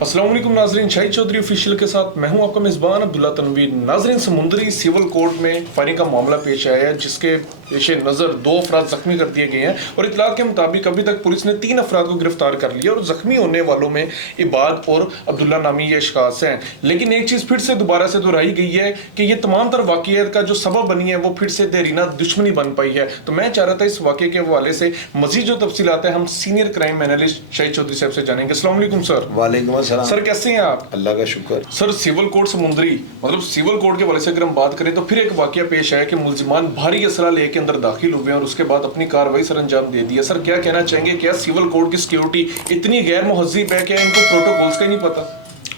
अस्सलाम वालेकुम नाजरीन, शाहिद चौधरी ऑफिशियल के साथ मैं हूं आपका मेज़बान अब्दुल्ला तनवीर। नाजरीन, समुंदरी सिविल कोर्ट में फायरिंग का मामला पेश आया है जिसके पेश नज़र 2 अफराद जख्मी कर दिए गए हैं और इतला के मुताबिक अभी तक पुलिस ने 3 अफराद को गिरफ्तार कर लिया और जख्मी होने वालों में इबाद और अब्दुल्ला नामी ये अशखास हैं। लेकिन एक चीज़ फिर से दोबारा से दोहराई गई है कि ये तमाम तर वाक़ियत का जो सबब बनी है वो फिर से देरीना दुश्मनी बन पाई है। तो मैं चाह रहा था इस वाक़े के हवाले से मज़ीद जो तफसीलात हैं हम senior crime analyst Shahid Chaudhary साहब से जानेंगे। अस्सलाम वालेकुम सर। वालेकुम अस्सलाम सर, कैसे हैं आप? अल्लाह का शुक्र। सर, सिविल कोर्ट समुंदरी मतलब सिविल कोर्ट के हवाले से अगर हम बात करें तो फिर एक वाकया पेश आया कि मुल्जिमान भारी असला लेके अंदर दाखिल हुए और उसके बाद अपनी कार्रवाई सर अंजाम दे दिया। सर, क्या कहना चाहेंगे, क्या सिविल कोर्ट की सिक्योरिटी इतनी गैर मुहज़्ज़िब है कि इनको प्रोटोकॉल्स का ही नहीं पता?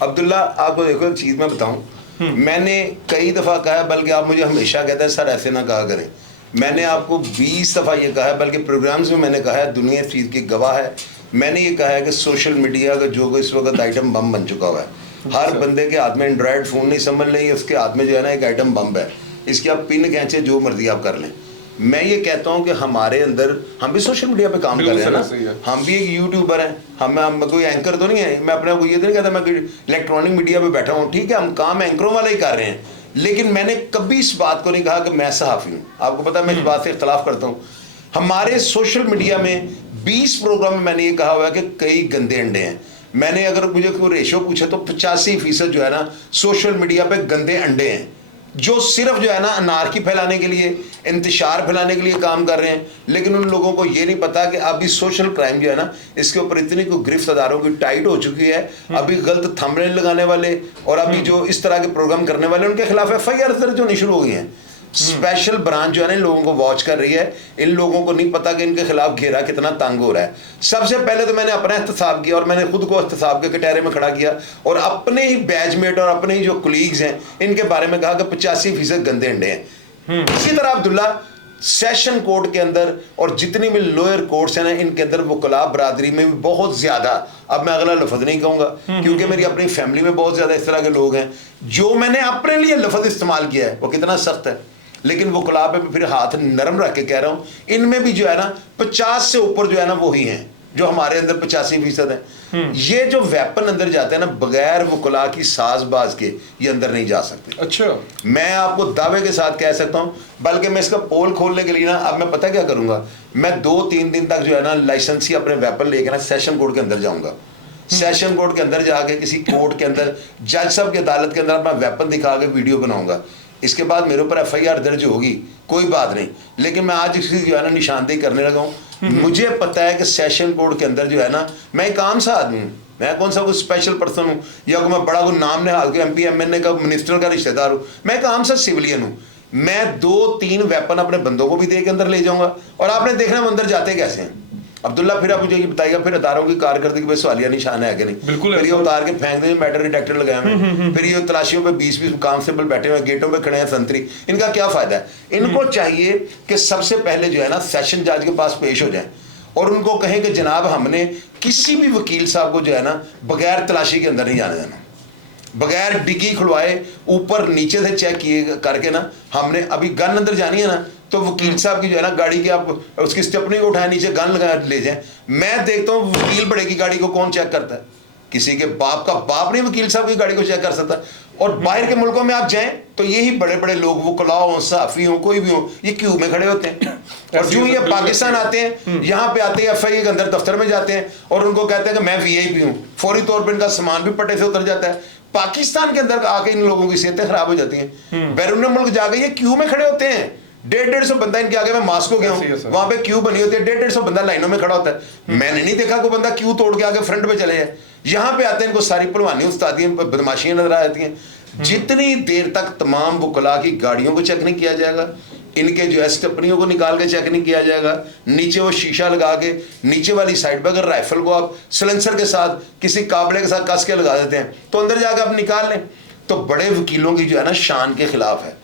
अब्दुल्ला, आपको देखो एक चीज़ मैं बताऊं, मैंने कई दफ़ा कहा है, बल्कि आप मुझे हमेशा कहते हैं सर ऐसे ना कहा करें। मैंने आपको 20 दफ़ा ये कहा है, बल्कि प्रोग्राम्स में मैंने कहा है, दुनिया इस चीज़ की गवाह है। मैंने ये कहा है कि सोशल मीडिया का जो इस वक्त आइटम बम बन चुका हुआ है, हर बंदे के हाथ में एंड्रॉयड फ़ोन नहीं समझ लें, उसके हाथ में जो है ना एक आइटम बम है। इसके आप पिन खींचे जो मर्जी आप कर लें। मैं ये कहता हूँ कि हमारे अंदर हम भी सोशल मीडिया पे काम कर रहे हैं ना, हम भी एक यूट्यूबर हैं, हम कोई एंकर तो नहीं है। मैं अपने को ये तो नहीं कहता मैं इलेक्ट्रॉनिक मीडिया पे बैठा हूँ, ठीक है, हम काम एंकरों वाला ही कर रहे हैं। लेकिन मैंने कभी इस बात को नहीं कहा कि मैं सहाफ़ी हूँ। आपको पता है मैं इस बात से इख्तलाफ करता हूँ। हमारे सोशल मीडिया में 20 प्रोग्राम में मैंने ये कहा हुआ है कि कई गंदे अंडे हैं। मैंने अगर मुझे कोई रेशो पूछे तो 85% जो है ना सोशल मीडिया पे गंदे अंडे हैं, जो सिर्फ जो है ना अनारकी फैलाने के लिए, इंतशार फैलाने के लिए काम कर रहे हैं। लेकिन उन लोगों को ये नहीं पता कि अभी सोशल क्राइम जो है ना, इसके ऊपर इतनी को गिरफ्त अदारों की टाइट हो चुकी है। अभी गलत थंबनेल लगाने वाले और अभी जो इस तरह के प्रोग्राम करने वाले, उनके खिलाफ FIR दर्ज होनी शुरू हो गई हैं। स्पेशल ब्रांच जो है ना इन लोगों को वॉच कर रही है। इन लोगों को नहीं पता कि इनके खिलाफ घेरा कितना तंग हो रहा है। सबसे पहले तो मैंने अपना एहतसाब किया और मैंने खुद को एहतसाब के कटहरे में खड़ा किया और अपने ही बैचमेट और अपने ही जो कुलीग्स हैं इनके बारे में कहा कि 85% गंदे अंडे हैं। इसी तरह अब्दुल्ला, सेशन कोर्ट के अंदर और जितनी भी लोअर कोर्ट्स हैं ना, इनके अंदर वकला बरादरी में भी बहुत ज़्यादा, अब मैं अगला लफ्ज़ नहीं कहूँगा क्योंकि मेरी अपनी फैमिली में बहुत ज़्यादा इस तरह के लोग हैं, जो मैंने अपने लिए लफ्ज़ इस्तेमाल किया है वो कितना सख्त है। लेकिन वो वकला पे फिर हाथ नरम रख के कह रहा हूँ, इनमें भी जो है ना 50 से ऊपर जो है ना वही हैं जो हमारे अंदर 85% है। ये जो वेपन अंदर जाते हैं ना, बगैर वकला की साजबाज के ये अंदर नहीं जा सकते। अच्छा, मैं आपको दावे के साथ कह सकता हूँ, बल्कि मैं इसका पोल खोलने के लिए ना अब मैं पता क्या करूँगा, मैं 2-3 दिन तक जो है ना लाइसेंसी अपने वेपन लेकर ना सेशन कोर्ट के अंदर जाऊँगा। सेशन कोर्ट के अंदर जाके किसी कोर्ट के अंदर जज साहब की अदालत के अंदर अपना वेपन दिखा के वीडियो बनाऊंगा। इसके बाद मेरे ऊपर FIR दर्ज होगी, कोई बात नहीं, लेकिन मैं आज इसकी जो है ना निशानदेही करने लगा हूँ। मुझे पता है कि सेशन कोर्ट के अंदर जो है ना, मैं एक आम सा आदमी हूँ, मैं कौन सा कोई स्पेशल पर्सन हूँ या कोई मैं बड़ा कोई नाम ने हाल के MP MNA का मिनिस्टर का रिश्तेदार हूँ। मैं एक आम सा सिविलियन हूँ। मैं 2-3 वेपन अपने बंदों को भी दे के अंदर ले जाऊँगा और आपने देखना वो अंदर जाते कैसे हैं। अब्दुल्ला, फिर आप मुझे ये बताइएगा फिर अदारों की कारकर्दगी पे सवालिया निशान है कि नहीं? बिल्कुल। फिर ये उतार के फेंक देंगे मेटल डिटेक्टर लगाए हुए, फिर ये तलाशियों पे 20-20 कांस्टेबल बैठे हुए, गेटों पे खड़े हैं संतरी, इनका क्या फायदा है? इनको चाहिए कि सबसे पहले जो है ना सेशन जज के पास पेश हो जाए और उनको कहें कि जनाब हमने किसी भी वकील साहब को जो है ना बगैर तलाशी के अंदर नहीं जाने देना, बगैर डिग्गी खुलवाए ऊपर नीचे से चेक किए करके ना, हमने अभी गन अंदर जानी है ना तो वकील साहब की जो है ना गाड़ी की आप उसकी स्टेपनी को उठाए नीचे गन लगा ले जाए। मैं देखता हूँ वकील बड़े की गाड़ी को कौन चेक करता है? किसी के बाप का बाप नहीं वकील साहब की गाड़ी को चेक कर सकता। और बाहर के मुल्कों में आप जाएं तो यही बड़े बड़े लोग, वो कला हो, सहाफ़ी हो, कोई भी हो, ये क्यों में खड़े होते हैं। और जो ये पाकिस्तान आते हैं, यहाँ पे आते हैं FIA के अंदर दफ्तर में जाते हैं और उनको कहते हैं कि मैं VIP हूँ, फौरी तौर पर इनका सामान भी पट्टे से उतर जाता है। पाकिस्तान के अंदर आके इन लोगों की सेहतें खराब हो जाती हैं। बैरून मुल्क जाके ये क्यों में खड़े होते हैं, 150-150 बंदा इनके आगे, मैं मास्को गया हूँ, वहां पे क्यू बनी होती है, 150-150 बंदा लाइनों में खड़ा होता है। मैंने नहीं देखा कोई बंदा क्यू तोड़ के आगे फ्रंट पे चले जाए। यहाँ पे आते हैं इनको सारी भलवानी उस्तादियां बदमाशियां नजर आ जाती हैं। जितनी देर तक तमाम वकला की गाड़ियों को चेक नहीं किया जाएगा, इनके जो है स्टेपनियों को निकाल के चेक नहीं किया जाएगा, नीचे वो शीशा लगा के नीचे वाली साइड पर अगर राइफल को आप सिलेंसर के साथ किसी काबले के साथ कस के लगा देते हैं तो अंदर जाकर आप निकाल लें, तो बड़े वकीलों की जो है ना शान के खिलाफ है।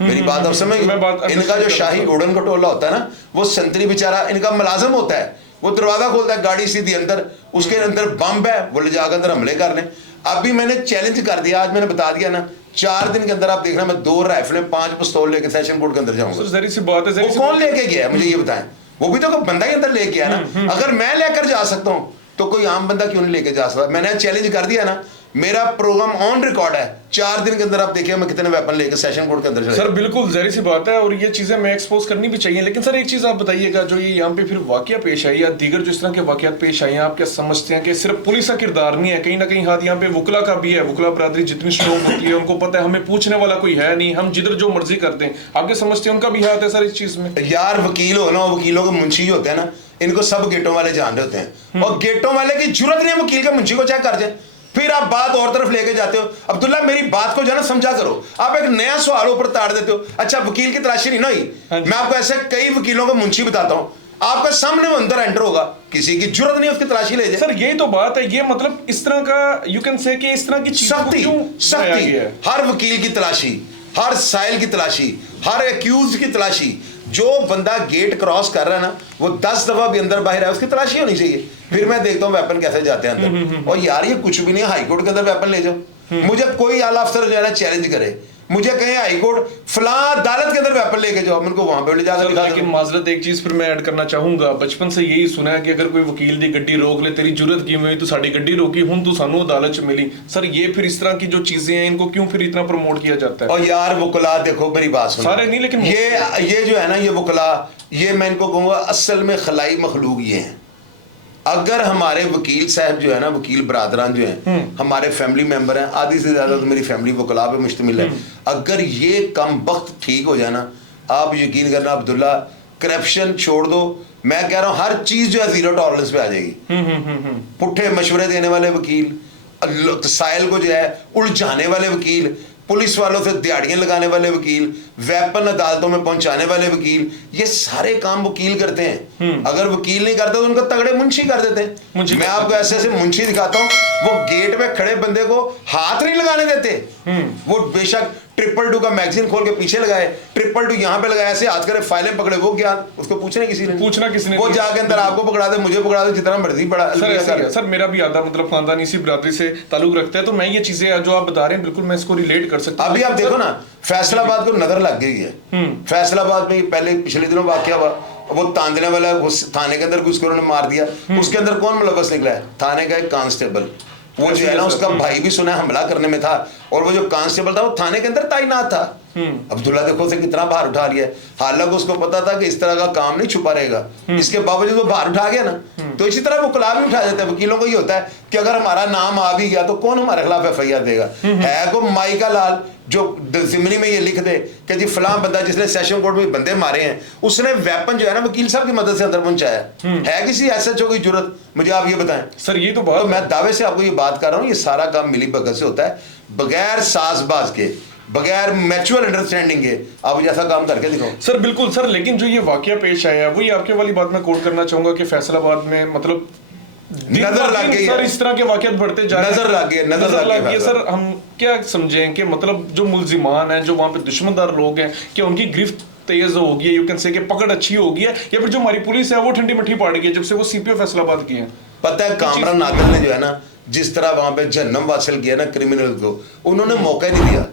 मेरी बात अब समझ, इनका जो शाही उड़न खटोला होता है ना, वो संतरी बेचारा इनका मुलाजम होता है, वो दरवाजा खोलता है, गाड़ी सीधी अंदर, उसके अंदर बम है, वो ले जाकर अंदर हमले कर लें। अभी मैंने चैलेंज कर दिया, आज मैंने बता दिया ना, 4 दिन के अंदर आप देखना मैं 2 राइफलें 5 पिस्तौल लेके सेशन कोर्ट के अंदर जाऊंगा। जरी सी बात है, वो कौन लेके गया है मुझे ये बताएं? वो भी तो कोई बंदा ही अंदर लेके गया ना। अगर मैं लेकर जा सकता हूं तो कोई आम बंदा क्यों नहीं लेके जा सकता? मैंने चैलेंज कर दिया ना, मेरा प्रोग्राम ऑन रिकॉर्ड है, 4 दिन के अंदर आप देखिए मैं कितने वेपन लेके सेशन कोर्ट के अंदर चला। सर बिल्कुल जहरी सी बात है और ये चीजें मैं एक्सपोज करनी भी चाहिए, लेकिन सर एक चीज आप बताइएगा, जो ये यहाँ पे फिर वाकया पेश आई या दीगर जो इस तरह के वाकयात पेश आए हैं, आप क्या समझते हैं कि सिर्फ पुलिस का किरदार नहीं है, कहीं ना कहीं हाथ यहाँ पे वकला का भी है? वकला बरादरी जितनी स्ट्रॉन्ग होती है, उनको पता है हमें पूछने वाला कोई है नहीं, हम जिधर जो मर्जी कर दें। आप क्या समझते हैं उनका भी हाथ है सर इस चीज में? यार वकील हो ना, वकीलों के मुंशी होते हैं ना, इनको सब गेटों वाले जान रहे होते हैं, और गेटों वाले की जरूरत नहीं है वकील का मुंशी को चेक कर जाए। फिर आप बात और तरफ लेके जाते हो। अब्दुल्ला मेरी बात को जो ना समझा करो, आप एक नया सवाल ऊपर ताड़ देते हो। अच्छा वकील की तलाशी नहीं ना हुई, मैं आपको ऐसे कई वकीलों को मुंशी बताता हूँ, आपके सामने वो अंदर एंटर होगा, किसी की जरूरत नहीं उसकी तलाशी ले जाए। सर यही तो बात है, ये मतलब इस तरह का यू कैन से कि इस तरह की चीजों को क्यों बनाया गया है? हर वकील की तलाशी, हर साइल की तलाशी, हर एक्यूज की तलाशी, जो बंदा गेट क्रॉस कर रहा है ना, वो 10 दफा भी अंदर बाहर है, उसकी तलाशी होनी चाहिए। फिर मैं देखता हूँ वेपन कैसे जाते हैं अंदर। और यार ये कुछ भी नहीं, हाई कोर्ट के अंदर वेपन ले जाओ। मुझे कोई आला अफसर जो है ना चैलेंज करे, मुझे कहें हाई कोर्ट फलां अदालत के अंदर वेपन लेके जाओ, उनको वहां पे ले जाकर दिखा। लेकिन माजरत एक चीज फिर मैं ऐड करना चाहूंगा, बचपन से यही सुना है कि अगर कोई वकील दी गड्डी रोक ले, तेरी जरूरत की हुई, तू साडी गड्डी रोकी, हुन तू सानू अदालत च मिली। सर ये फिर इस तरह की जो चीजें हैं, इनको क्यों फिर इतना प्रमोट किया जाता है? और यार वकला देखो मेरी बात सुनो, सारे नहीं लेकिन ये जो है ना, ये वकला, ये मैं इनको कहूंगा असल में खलाई मखलूक ये हैं। अगर हमारे वकील साहब जो है ना, वकील बरादरान जो हैं, हमारे फैमिली मेंबर हैं, आधी से ज्यादा तो मेरी फैमिली वकला पे मुश्तमिल है, अगर ये कम वक्त ठीक हो जाए ना, आप यकीन करना अब्दुल्ला, करप्शन छोड़ दो, मैं कह रहा हूं हर चीज जो है जीरो टॉलरेंस पे आ जाएगी। पुट्ठे मशवरे देने वाले वकील, साइल को जो है उलझाने वाले वकील, पुलिस वालों से दिहाड़ियां लगाने वाले वकील, वेपन अदालतों में पहुंचाने वाले वकील, ये सारे काम वकील करते हैं। अगर वकील नहीं करते तो उनको तगड़े मुंशी कर देते हैं। मैं आपको ऐसे ऐसे मुंशी दिखाता हूं, वो गेट में खड़े बंदे को हाथ नहीं लगाने देते। वो बेशक 222 का मैगजीन खोल के पीछे लगाए, 222 यहाँ पे लगाया, ऐसे हाथ करे, फाइलें पकड़े, वो क्या उसको पूछने किसी ने वो जाके अंदर आपको पकड़ा दे, मुझे पकड़ा दे, जितना मर्जी पड़ा। सर मेरा भी आधा मतलब खानदानी सी बरादरी से ताल्लुक रखता है, तो मैं ये चीजें जो आप बता रहे हैं बिल्कुल मैं इसको रिलेट कर सकता हूं। अभी आप देखो ना, फैसलाबाद को नजर लग गई है। फैसलाबाद में पहले पिछले दिनों वाकया हुआ, वो तांदने वाला थाने के अंदर घुसकर उन्होंने मार दिया। उसके अंदर कौन मुलव्वस निकला है? थाने का एक कांस्टेबल, वो जो है ना उसका भाई भी सुना हमला करने में था, और वो जो कांस्टेबल था वो थाने के अंदर तैनात था। अब्दुल्ला देखो से कितना बाहर उठा लिया है, हालांकि उसको पता था कि इस तरह का काम नहीं छुपा रहेगा, इसके बावजूद वो बाहर उठा गया ना। तो इसी तरह वकील भी उठा देते हैं। वकीलों को ये होता है कि अगर हमारा नाम आ भी गया तो कौन हमारे खिलाफ FIR देगा? है को माइका लाल जो जिमनी में ये लिख दे कि जी फलां बंदा जिसने सेशन कोर्ट में बंदे मारे हैं, उसने वेपन जो है ना वकील साहब की मदद से अंदर पहुंचाया है। किसी SHO की जरूरत? मुझे आप ये बताएं सर। ये तो बहुत, तो मैं दावे से आपको ये बात कर रहा हूँ, ये सारा काम मिली भगत से होता है, बगैर साजबाज के, बगैर म्यूचुअल अंडरस्टैंडिंग के आप जैसा काम करके दिखाओ। सर बिल्कुल सर, लेकिन जो ये वाकया पेश आया है, वही आपके वाली बात मैं कोट करना चाहूंगा कि फैसलाबाद में मतलब नजर लग गई सर, इस तरह के वाकयात बढ़ते जा रहे हैं। नजर लग गई सर। हम क्या समझें कि मतलब जो मुल्जिमान हैं, जो वहां पे दुश्मनदार लोग हैं, कि उनकी गिरफ्त तेज होगी है, यू कैन से कि पकड़ अच्छी होगी है, या फिर जो हमारी पुलिस है वो ठंडी मट्ठी पड़ गई है जब से वो CPO फैसलाबाद की है? पता है कामरान आदिल ने जो है ना, जिस तरह वहां पे जहन्नम हासिल किया ना क्रिमिनल को, उन्होंने मौका नहीं दिया।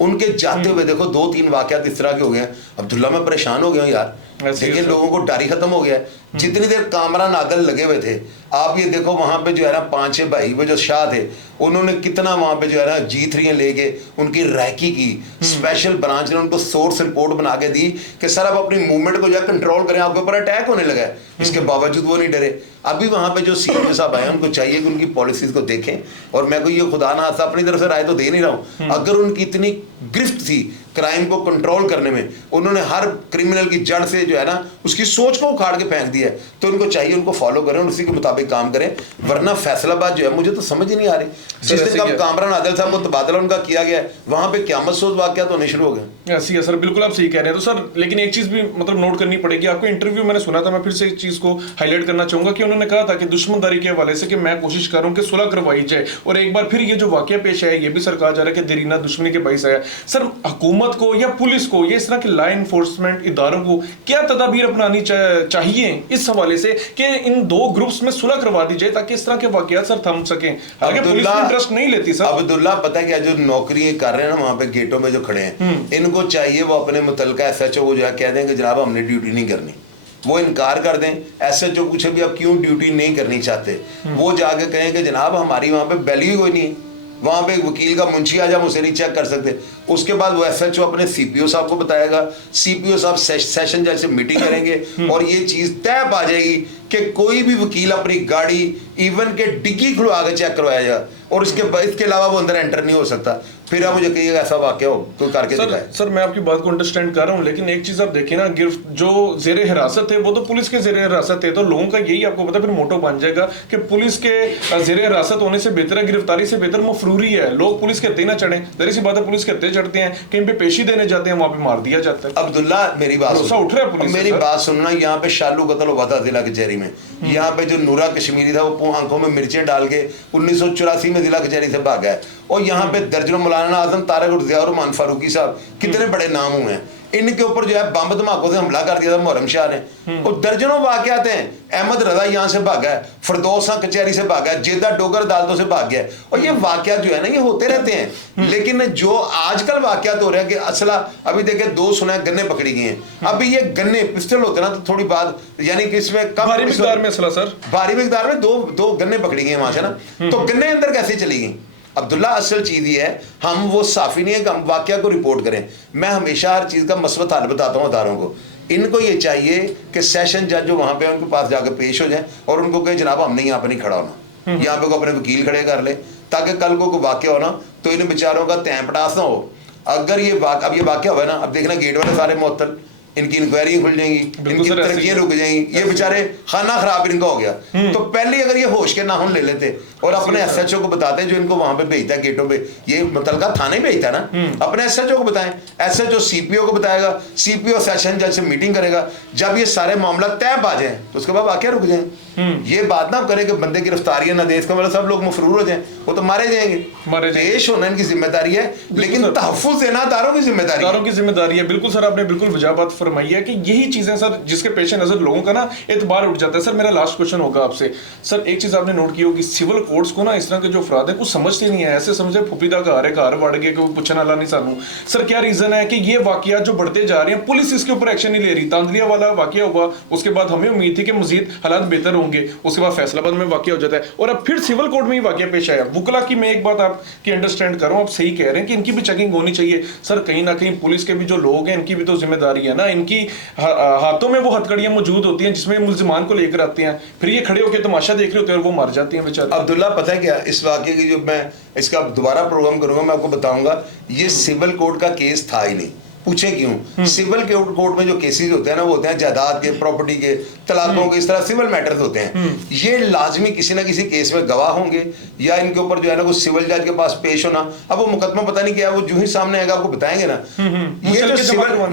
उनके जाते हुए देखो 2-3 वाकयात इस तरह के हो गए हैं। अब्दुल्ला मैं परेशान हो गया हूँ यार, देखिए लोगों को डर ही खत्म हो गया है। जितनी देर कामरान आदिल लगे हुए थे, आप ये देखो वहां पे जो है ना 5-6 भाई वो जो शाह थे, उन्होंने कितना वहां पे जो है ना G3 लेके उनकी रैकी की, स्पेशल ब्रांच ने उनको सोर्स रिपोर्ट बना के दी कि सर आप अपनी मूवमेंट को जो है कंट्रोल करें, आपके ऊपर अटैक होने लगा है। इसके बावजूद वो नहीं डरे। अभी वहां पे जो CPO साहब आए उनको चाहिए कि उनकी पॉलिसीज को देखें, और मैं कोई ये खुदा ना खास्ता अपनी तरफ से राय तो दे नहीं रहा हूँ, अगर उनकी इतनी गिरफ्त थी क्राइम को कंट्रोल करने में, उन्होंने हर क्रिमिनल की जड़ से जो है ना उसकी सोच को उखाड़ के फेंक दिया है, तो उनको चाहिए उनको फॉलो करें और उसी के मुताबिक काम करें। वरना फैसलाबाद जो है मुझे तो समझ ही नहीं आ रही, जिस दिन कब कामरान आदिल साहब को तबादला उनका किया गया वहां पे क़यामत सोज वाक़यात होने शुरू हो गए। ऐसी है सर, बिल्कुल आप सही कह रहे हैं। तो सर लेकिन एक चीज भी मतलब नोट करनी पड़ेगी, आपको इंटरव्यू मैंने सुना था, मैं फिर से एक चीज को हाईलाइट करना चाहूंगा कि उन्होंने कहा था कि दुश्मनदारी के हवाले से कि मैं कोशिश कर रहा हूं कि सुलह करवाई जाए, और एक बार फिर ये जो वाकया पेश आया ये भी सर कहा जा रहा है कि देरीना दुश्मनी के बाइस आया। सर हुकूमत को या पुलिस को या इस तरह के लॉ इन्फोर्समेंट इदारों को क्या तदाबीर अपनानी चाहिए इस हवाले से कि इन दो ग्रुप्स में सुलह करवा दी जाए ताकि इस तरह के वाकयात सर थम सकें। हालांकि पुलिस इंटरेस्ट नहीं लेती सर। अब्दुल्ला पता क्या, जो नौकरी कर रहे हैं ना वहां पे गेटों में जो खड़े हैं, इनको चाहिए वो अपने मुतलका एसएचओ को जो है कह दें कि जनाब हमने ड्यूटी नहीं करनी, वो इनकार कर दें। एसएचओ पूछे भी आप क्यों ड्यूटी नहीं करनी चाहते, वो जाके कहें कि जनाब हमारी वहां पे वैल्यू कोई नहीं, वहां पे वकील का मुंशी आ जाए मुझसे नहीं चेक कर सकते। उसके बाद वो एसएचओ अपने सीपीओ साहब को बताएगा, सीपीओ साहब सेशन जज से मीटिंग करेंगे और ये चीज तय पा जाएगी कि कोई भी वकील अपनी गाड़ी इवन के डिग्गी खुलवा के चेक करवाया जाए और इसके अलावा वो अंदर एंटर नहीं हो सकता। फिर आप मुझे कहिएगा ऐसा वाकया हो कोई करके दिखाए। सर मैं आपकी बात को अंडरस्टैंड कर रहा हूं, लेकिन एक चीज आप देखिए ना, जो जेरे हिरासत है वो तो पुलिस के जेरे हिरासत है, तो लोगों का यही आपको पता फिर मोटो बन जाएगा कि पुलिस के जेरे हिरासत होने से बेहतर है, गिरफ्तारी से बेहतर मफरूरी है। लोग पुलिस के हत्थे ना चढ़े, जरी सी बात है, पुलिस के हत्थे चढ़ते हैं, कहीं पे पेशी देने जाते हैं, वहां पे मार दिया जाता है। अब्दुल्ला मेरी बात उठ रहा है पुलिस, मेरी बात सुनना, यहाँ पे शालू कत्ल हुआ था जिला कचहरी में, यहाँ पे जो नूरा कश्मीरी था वो आंखों में मिर्चें डाल के 1984 में जिला कचहरी से भागा है। और यहाँ पे दर्जनों मौलाना आजम तारक और ज़िया रहमान फारूकी साहब, कितने बड़े नाम हुए हैं, इनके ऊपर जो है बम धमाकों से हमला कर दिया था मुहर्रम शाह ने। और दर्जनों वाकयात हैं, अहमद रजा यहाँ से भागा है, फरदौसा कचहरी से भागा है, जेदा डोगर अदालतों से भाग गया है। और ये वाकयात जो है ना ये होते रहते हैं, लेकिन जो आजकल वाकयात हो रहे हैं कि असला अभी देखे 2 सुना गन्ने पकड़ी गए हैं, अभी ये गन्ने पिस्टल होते ना तो थोड़ी बात, यानी कि इसमें कम भारी मिकदार में असला सर, भारी मिकदार में दो गन्ने पकड़ी गए वहां से ना, तो गन्ने अंदर कैसे चली गई। अब्दुल्ला असल चीज ये है, हम वो साफी नहीं है कि हम वाकया को रिपोर्ट करें। मैं हमेशा हर चीज का मसबत हाल बताता हूँ अदारों को। इनको ये चाहिए कि सेशन जज जो वहां पे उनके पास जाकर पेश हो जाए और उनको कहे जनाब हमने यहाँ पे नहीं खड़ा होना, यहाँ पे को अपने वकील खड़े कर ले, ताकि कल को वाकया हो ना तो इन बेचारों का तैं पटास ना हो। अगर ये अब ये वाकया हुआ ना, अब देखना गेट वाले सारे मुअत्तल, इनकी इंक्वायरी खुल जाएंगी, इनकी तरक्कियां रुक जाएंगी, ये बेचारे खाना खराब इनका हो गया। तो पहले अगर ये होश के नाखून ले लेते और अपने एसएचओ को बताते जो इनको वहां पे भेजता है गेटों पे, ये मुतलका थाने भेजता है ना, अपने एसएचओ को बताएं, एसएचओ सीपीओ को बताएगा, सीपीओ सेशन जज से मीटिंग करेगा, जब ये सारे मामला तय पा जाए तो उसके बाद वाकया रुक जाए। ये बात ना करें कि बंदे गिरफ्तारियां ना दे, इसका मतलब सब लोग मफरूर हो जाए, वो तो मारे जाएंगे। पेश होना इनकी जिम्मेदारी है, लेकिन तहफ्फुज़ देना दारों की जिम्मेदारी है। बिल्कुल सर, आपने बिल्कुल वजह बात फरमाई है कि यही चीजें सर जिसके पेश नजर लोगों का ना एतबार उठ जाता है। सर मेरा लास्ट क्वेश्चन होगा आपसे, सर एक चीज आपने नोट की होगी, सिविल कोर्ट्स को ना इस तरह के जो अफराद है कुछ समझते नहीं है, ऐसे समझे फुफीदा घर है, घर वड़ गए, कोई पूछने वाला नहीं सानू। सर क्या रीजन है कि ये वाकयात जो बढ़ते जा रहे हैं, पुलिस इसके ऊपर एक्शन नहीं ले रही। तांदलिया वाला वाकया हुआ, उसके बाद हमें उम्मीद थी कि मजीद हालात बेहतर होंगे, उसके बाद फैसलाबाद में वाकया हो जाता है और अब फिर सिविल कोर्ट में ही वाकया पेश आया। वुकला की मैं एक बात आपकी अंडरस्टैंड कर रहा हूं, आप सही कह रहे हैं कि इनकी भी चेकिंग होनी चाहिए। सर कहीं ना कहीं पुलिस के भी जो लोग हैं इनकी भी तो जिम्मेदारी है ना, इनकी हाथों में वो हथकड़ियां मौजूद होती हैं जिसमें मुल्जिमान को लेकर आते हैं, फिर ये खड़े होकर तमाशा देख रहे होते हैं और वो मर जाती हैं बेचारे। अब्दुल्ला पता है क्या, इस वाकये की जो मैं इसका दोबारा प्रोग्राम करूंगा मैं आपको बताऊंगा, ये सिविल कोर्ट का केस था ही नहीं। पूछे क्यों? सिविल कोर्ट में जो केसेस होते हैं ना वो होते हैं जायदाद के, प्रॉपर्टी के, तलाकों के, इस तरह सिविल मैटर्स होते हैं। ये लाजमी किसी ना किसी केस में गवाह होंगे या इनके ऊपर जो है ना कुछ सिविल जज के पास पेश होना। अब वो मुकदमा पता नहीं क्या, वो जो ही सामने आएगा आपको बताएंगे ना। ये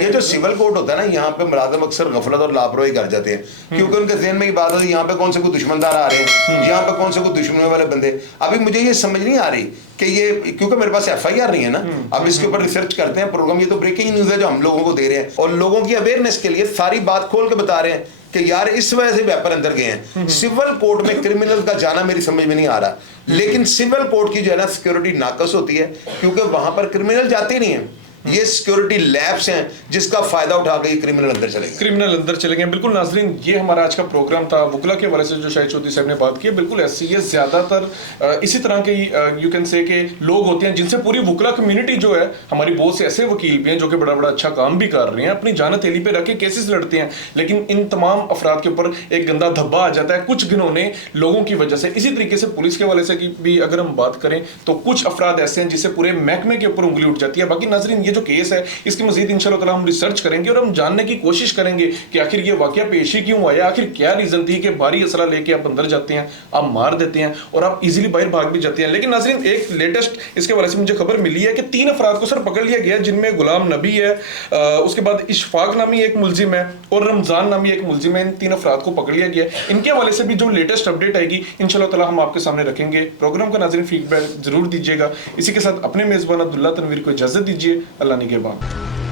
जो सिविल कोर्ट होता है ना, यहाँ पे मुलाजिम अक्सर गफलत और लापरवाही कर जाते हैं, क्योंकि उनके ज़हन में ये बात होती है यहाँ पे कौन से कोई दुश्मनदार आ रहे हैं, यहाँ पे कौन से कोई दुश्मनों वाले बंदे। अभी मुझे ये समझ नहीं आ रही कि ये, क्योंकि मेरे पास FIR नहीं है ना, अब इसके ऊपर रिसर्च करते हैं प्रोग्राम। ये तो ब्रेकिंग न्यूज़ है जो हम लोगों को दे रहे हैं और लोगों की अवेयरनेस के लिए सारी बात खोल के बता रहे हैं कि यार इस वजह से वेपर अंदर गए हैं। सिविल कोर्ट में क्रिमिनल का जाना मेरी समझ में नहीं आ रहा, लेकिन सिविल कोर्ट की जो है ना सिक्योरिटी नाकस होती है, क्योंकि वहां पर क्रिमिनल जाते नहीं है। ये सिक्योरिटी लैब्स हैं जिसका फायदा उठा के क्रिमिनल अंदर चलेंगे। बिल्कुल नाजरीन, ये हमारा आज का प्रोग्राम था। वुकला के हवाले से जो शाहिद चौधरी साहब ने बात की, बिल्कुल ऐसी है। ज्यादातर इसी तरह के यू कैन से के लोग होते हैं जिनसे पूरी वुकला कम्युनिटी जो है, हमारी बहुत से ऐसे वकील भी हैं जो कि बड़ा बड़ा अच्छा काम भी कर रहे हैं, अपनी जान हथेली पे रख के केसेस लड़ते हैं, लेकिन इन तमाम अफराद के ऊपर एक गंदा धब्बा आ जाता है कुछ गिनौने लोगों की वजह से। इसी तरीके से पुलिस के हवाले से भी अगर हम बात करें तो कुछ अफराद ऐसे हैं जिससे पूरे महकमे के ऊपर उंगली उठ जाती है। बाकी नाजरीन, ये जो केस है इसकी मजीद इंशाल्लाह ताला हम रिसर्च करेंगे और हम जानने की कोशिश करेंगे कि आखिर ये वाकया पेश ही क्यों आया, आखिर क्या रीजन थी कि भारी असला लेके आप अंदर जाते हैं, आप मार देते हैं और आप इजीली बाहर भाग भी जाते हैं। लेकिन नाजरीन, एक लेटेस्ट इसके हवाले से मुझे खबर मिली है कि 3 अफराद को सर पकड़ लिया गया, जिनमें गुलाम नबी है, उसके बाद इशफाक नामी एक मुलजिम है और रमजान नामी एक मुलजिम है। इन 3 अफराद को पकड़ लिया गया। इनके हवाले से भी जो लेटेस्ट अपडेट आएगी इंशाल्लाह ताला हम आपके सामने रखेंगे। प्रोग्राम का नाजरीन फीडबैक जरूर दीजिएगा। इसी के साथ अपने मेजबान अब्दुल्ला तनवीर को इजाजत दीजिए। अल्लाह निगहबान।